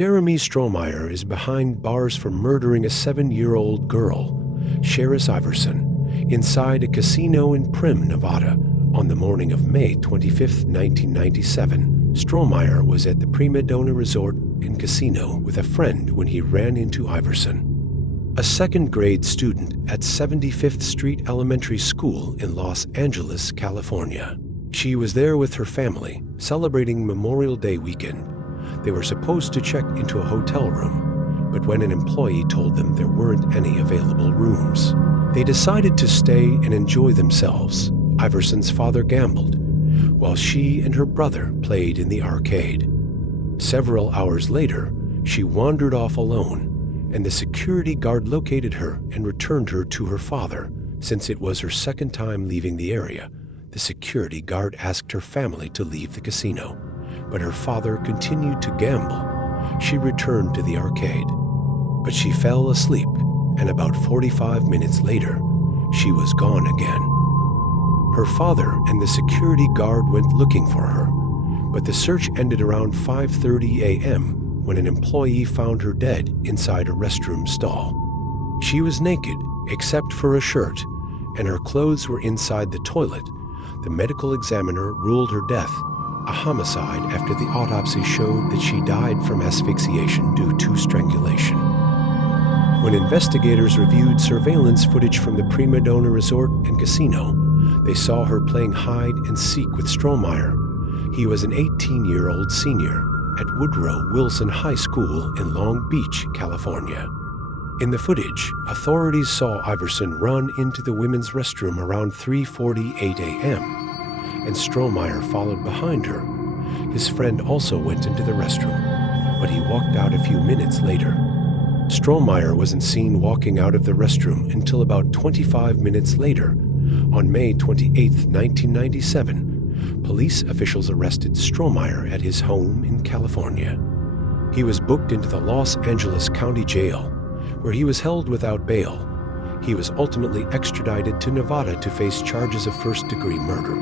Jeremy Strohmeyer is behind bars for murdering a 7-year-old girl, Sherice Iverson, inside a casino in Primm, Nevada. On the morning of May 25, 1997, Strohmeyer was at the Prima Donna Resort and Casino with a friend when he ran into Iverson, a second-grade student at 75th Street Elementary School in Los Angeles, California. She was there with her family, celebrating Memorial Day weekend. They were supposed to check into a hotel room, but when an employee told them there weren't any available rooms, they decided to stay and enjoy themselves. Iverson's father gambled, while she and her brother played in the arcade. Several hours later, she wandered off alone, and the security guard located her and returned her to her father. Since it was her second time leaving the area, the security guard asked her family to leave the casino, but her father continued to gamble. She returned to the arcade, but she fell asleep, and about 45 minutes later, she was gone again. Her father and the security guard went looking for her, but the search ended around 5:30 a.m. when an employee found her dead inside a restroom stall. She was naked, except for a shirt, and her clothes were inside the toilet. The medical examiner ruled her death a homicide after the autopsy showed that she died from asphyxiation due to strangulation. When investigators reviewed surveillance footage from the Prima Donna Resort and Casino, they saw her playing hide and seek with Strohmeyer. He was an 18-year-old senior at Woodrow Wilson High School in Long Beach, California. In the footage, authorities saw Iverson run into the women's restroom around 3:48 a.m., and Strohmeyer followed behind her. His friend also went into the restroom, but he walked out a few minutes later. Strohmeyer wasn't seen walking out of the restroom until about 25 minutes later. On May 28, 1997, police officials arrested Strohmeyer at his home in California. He was booked into the Los Angeles County Jail, where he was held without bail. He was ultimately extradited to Nevada to face charges of first-degree murder,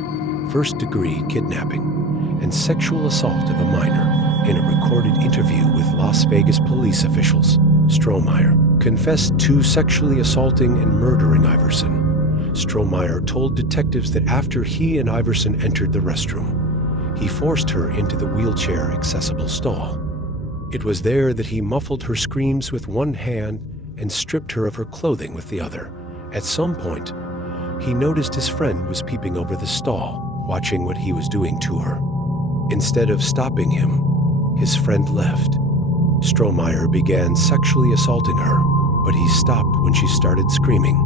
first-degree kidnapping, and sexual assault of a minor. In a recorded interview with Las Vegas police officials, Strohmeyer confessed to sexually assaulting and murdering Iverson. Strohmeyer told detectives that after he and Iverson entered the restroom, he forced her into the wheelchair-accessible stall. It was there that he muffled her screams with one hand and stripped her of her clothing with the other. At some point, he noticed his friend was peeping over the stall, watching what he was doing to her. Instead of stopping him, his friend left. Strohmeyer began sexually assaulting her, but he stopped when she started screaming.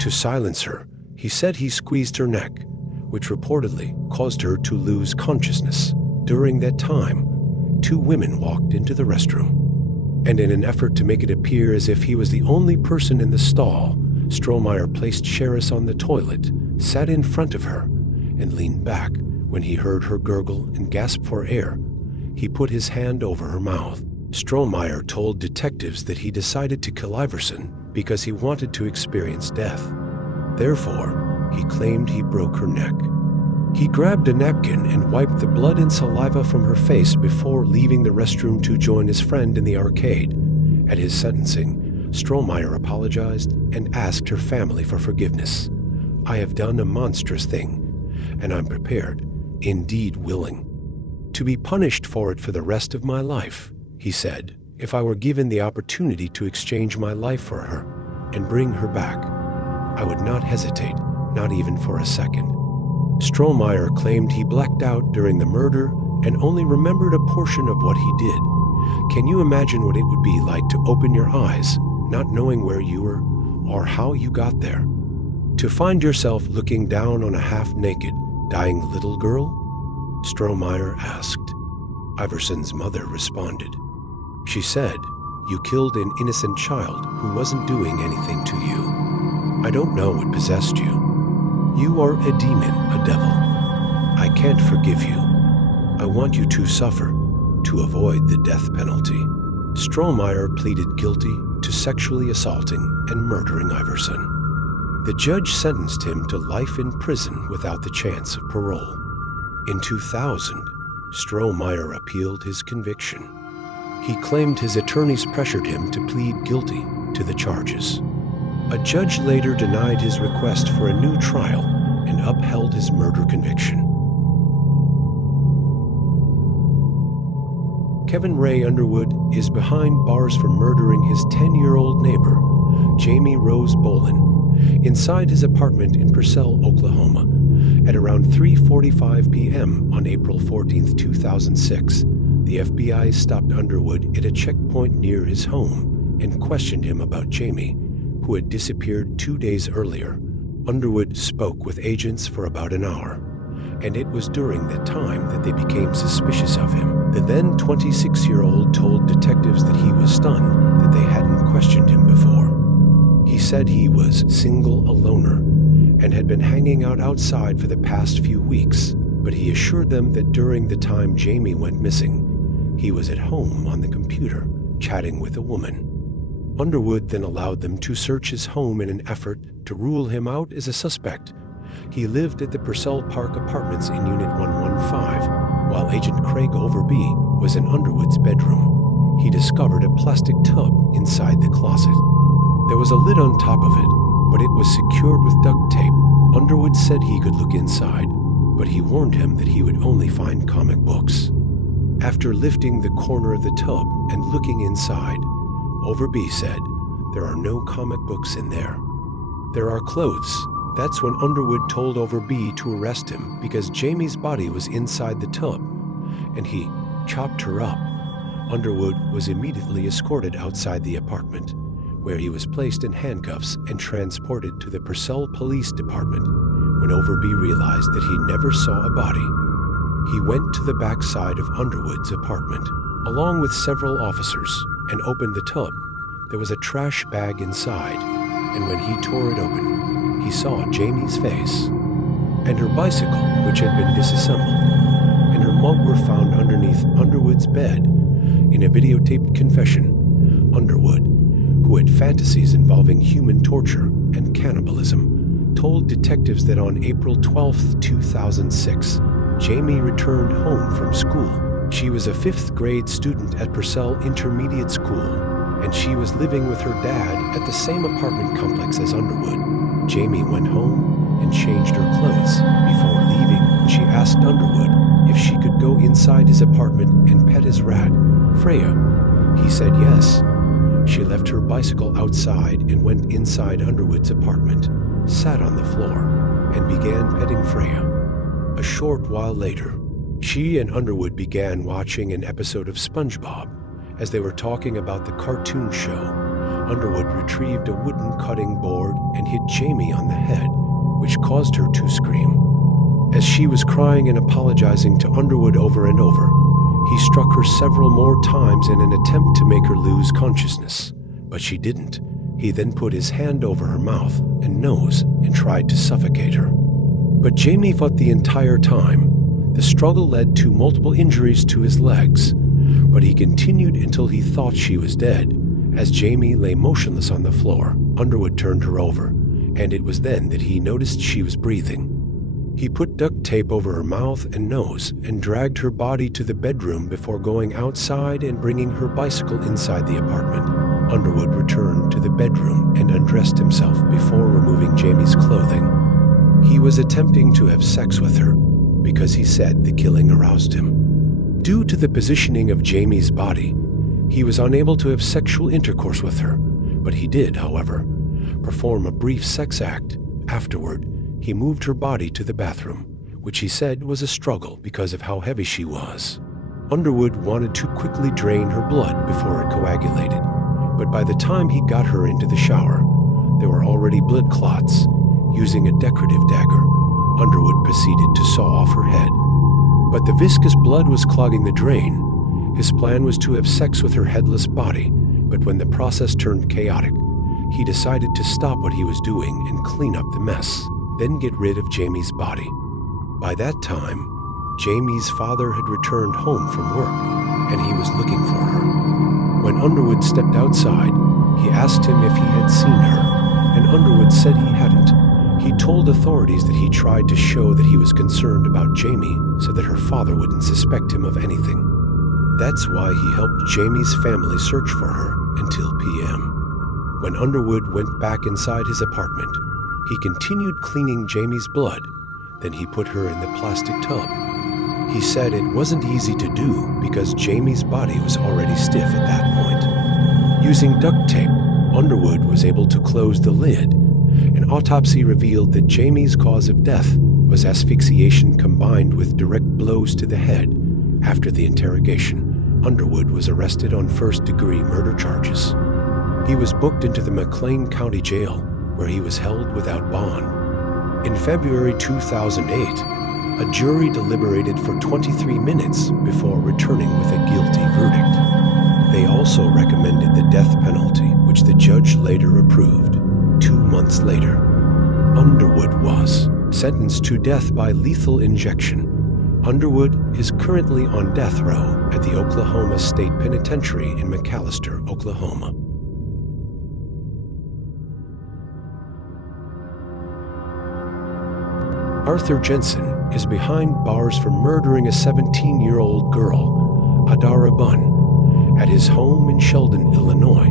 To silence her, he said he squeezed her neck, which reportedly caused her to lose consciousness. During that time, 2 women walked into the restroom, and in an effort to make it appear as if he was the only person in the stall, Strohmeyer placed Sherice on the toilet, sat in front of her, and leaned back. When he heard her gurgle and gasp for air, he put his hand over her mouth. Strohmeyer told detectives that he decided to kill Iverson because he wanted to experience death. Therefore, he claimed he broke her neck. He grabbed a napkin and wiped the blood and saliva from her face before leaving the restroom to join his friend in the arcade. At his sentencing, Strohmeyer apologized and asked her family for forgiveness. "I have done a monstrous thing, and I'm prepared, indeed willing, to be punished for it for the rest of my life," he said. "If I were given the opportunity to exchange my life for her and bring her back, I would not hesitate, not even for a second." Strohmeyer claimed he blacked out during the murder and only remembered a portion of what he did. Can you imagine what it would be like to open your eyes, not knowing where you were or how you got there? To find yourself looking down on a half-naked, dying little girl? Strohmeyer asked. Iverson's mother responded. She said, "You killed an innocent child who wasn't doing anything to you. I don't know what possessed you. You are a demon, a devil. I can't forgive you. I want you to suffer, to avoid the death penalty." Strohmeyer pleaded guilty to sexually assaulting and murdering Iverson. The judge sentenced him to life in prison without the chance of parole. In 2000, Strohmeyer appealed his conviction. He claimed his attorneys pressured him to plead guilty to the charges. A judge later denied his request for a new trial and upheld his murder conviction. Kevin Ray Underwood is behind bars for murdering his 10-year-old neighbor, Jamie Rose Bolin, inside his apartment in Purcell, Oklahoma, at around 3:45 p.m. on April 14, 2006. The FBI stopped Underwood at a checkpoint near his home and questioned him about Jamie, who had disappeared 2 days earlier. Underwood spoke with agents for about an hour, and it was during that time that they became suspicious of him. The then 26-year-old told detectives that he was stunned that they hadn't questioned him before. He said he was single, a loner, and had been hanging out outside for the past few weeks, but he assured them that during the time Jamie went missing, he was at home on the computer, chatting with a woman. Underwood then allowed them to search his home in an effort to rule him out as a suspect. He lived at the Purcell Park Apartments in Unit 115, while Agent Craig Overby was in Underwood's bedroom. He discovered a plastic tub inside the closet. There was a lid on top of it, but it was secured with duct tape. Underwood said he could look inside, but he warned him that he would only find comic books. After lifting the corner of the tub and looking inside, Overby said, "There are no comic books in there. There are clothes." That's when Underwood told Overby to arrest him because Jamie's body was inside the tub, and he chopped her up. Underwood was immediately escorted outside the apartment, where he was placed in handcuffs and transported to the Purcell Police Department. When Overby realized that he never saw a body, he went to the backside of Underwood's apartment, along with several officers, and opened the tub. There was a trash bag inside, and when he tore it open, he saw Jamie's face, and her bicycle, which had been disassembled, and her mug were found underneath Underwood's bed. In a videotaped confession, Underwood, who had fantasies involving human torture and cannibalism, told detectives that on April 12, 2006, Jamie returned home from school. She was a 5th grade student at Purcell Intermediate School, and she was living with her dad at the same apartment complex as Underwood. Jamie went home and changed her clothes. Before leaving, she asked Underwood if she could go inside his apartment and pet his rat, Freya. He said yes. She left her bicycle outside and went inside Underwood's apartment, sat on the floor, and began petting Freya. A short while later, she and Underwood began watching an episode of SpongeBob. As they were talking about the cartoon show, Underwood retrieved a wooden cutting board and hit Jamie on the head, which caused her to scream. As she was crying and apologizing to Underwood over and over, he struck her several more times in an attempt to make her lose consciousness, but she didn't. He then put his hand over her mouth and nose and tried to suffocate her. But Jamie fought the entire time. The struggle led to multiple injuries to his legs, but he continued until he thought she was dead. As Jamie lay motionless on the floor, Underwood turned her over, and it was then that he noticed she was breathing. He put duct tape over her mouth and nose and dragged her body to the bedroom before going outside and bringing her bicycle inside the apartment. Underwood returned to the bedroom and undressed himself before removing Jamie's clothing. He was attempting to have sex with her because he said the killing aroused him. Due to the positioning of Jamie's body, he was unable to have sexual intercourse with her, but he did, however, perform a brief sex act. Afterward, he moved her body to the bathroom, which he said was a struggle because of how heavy she was. Underwood wanted to quickly drain her blood before it coagulated, but by the time he got her into the shower, there were already blood clots. Using a decorative dagger, Underwood proceeded to saw off her head. But the viscous blood was clogging the drain. His plan was to have sex with her headless body, but when the process turned chaotic, he decided to stop what he was doing and clean up the mess, then get rid of Jamie's body. By that time, Jamie's father had returned home from work, and he was looking for her. When Underwood stepped outside, he asked him if he had seen her, and Underwood said he hadn't. He told authorities that he tried to show that he was concerned about Jamie so that her father wouldn't suspect him of anything. That's why he helped Jamie's family search for her until p.m. When Underwood went back inside his apartment, he continued cleaning Jamie's blood. Then he put her in the plastic tub. He said it wasn't easy to do because Jamie's body was already stiff at that point. Using duct tape, Underwood was able to close the lid. An autopsy revealed that Jamie's cause of death was asphyxiation combined with direct blows to the head. After the interrogation, Underwood was arrested on first-degree murder charges. He was booked into the McLean County Jail, where he was held without bond. In February 2008, a jury deliberated for 23 minutes before returning with a guilty verdict. They also recommended the death penalty, which the judge later approved. 2 months later, Underwood was sentenced to death by lethal injection. Underwood is currently on death row at the Oklahoma State Penitentiary in McAlester, Oklahoma. Arthur Jensen is behind bars for murdering a 17-year-old girl, Adara Bun, at his home in Sheldon, Illinois,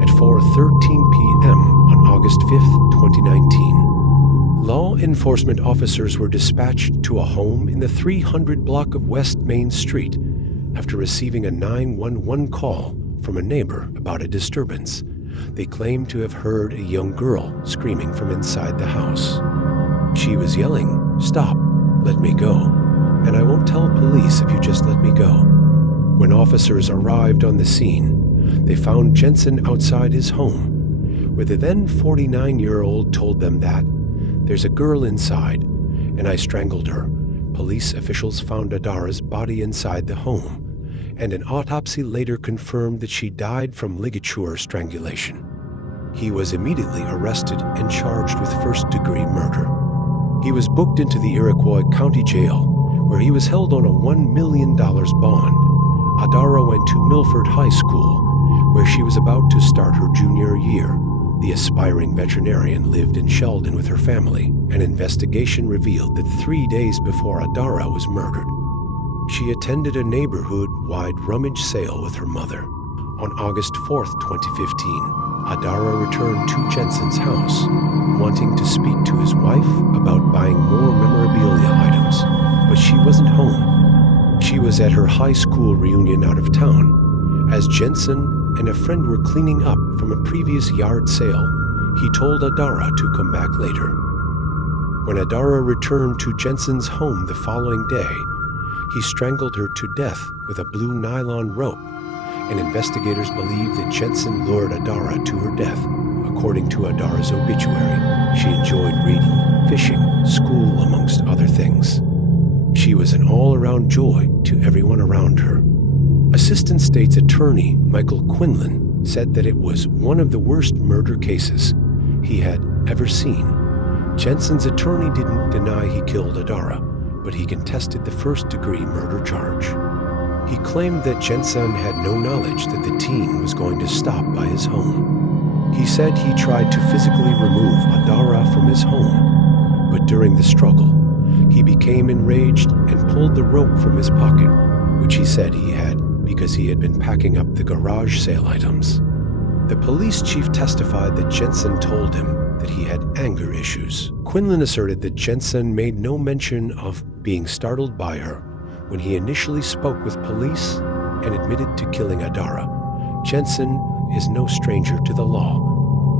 at 4:13 p.m. on August 5, 2019. Law enforcement officers were dispatched to a home in the 300 block of West Main Street after receiving a 911 call from a neighbor about a disturbance. They claimed to have heard a young girl screaming from inside the house. She was yelling, "Stop, let me go, and I won't tell police if you just let me go." When officers arrived on the scene, they found Jensen outside his home, where the then 49-year-old told them that, "There's a girl inside, and I strangled her." Police officials found Adara's body inside the home, and an autopsy later confirmed that she died from ligature strangulation. He was immediately arrested and charged with first-degree murder. He was booked into the Iroquois County Jail, where he was held on a $1 million bond. Adara went to Milford High School, where she was about to start her junior year. The aspiring veterinarian lived in Sheldon with her family. An investigation revealed that 3 days before Adara was murdered, she attended a neighborhood-wide rummage sale with her mother. On August 4, 2015, Adara returned to Jensen's house, wanting to speak to his wife about buying more memorabilia items, but she wasn't home. She was at her high school reunion out of town. As Jensen and a friend were cleaning up from a previous yard sale, he told Adara to come back later. When Adara returned to Jensen's home the following day, he strangled her to death with a blue nylon rope, and investigators believe that Jensen lured Adara to her death. According to Adara's obituary, she enjoyed reading, fishing, school, amongst other things. She was an all-around joy to everyone around her. Assistant State's Attorney Michael Quinlan said that it was one of the worst murder cases he had ever seen. Jensen's attorney didn't deny he killed Adara, but he contested the first-degree murder charge. He claimed that Jensen had no knowledge that the teen was going to stop by his home. He said he tried to physically remove Adara from his home, but during the struggle, he became enraged and pulled the rope from his pocket, which he said he had because he had been packing up the garage sale items. The police chief testified that Jensen told him that he had anger issues. Quinlan asserted that Jensen made no mention of being startled by her when he initially spoke with police and admitted to killing Adara. Jensen is no stranger to the law.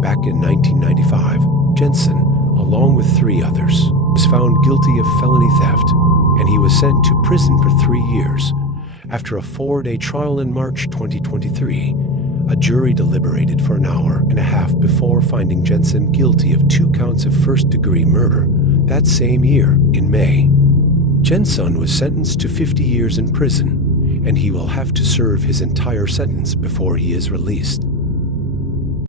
Back in 1995, Jensen, along with 3 others, was found guilty of felony theft, and he was sent to prison for 3 years. After a 4-day trial in March 2023, a jury deliberated for an hour and a half before finding Jensen guilty of 2 counts of first-degree murder that same year in May. Jensen was sentenced to 50 years in prison, and he will have to serve his entire sentence before he is released.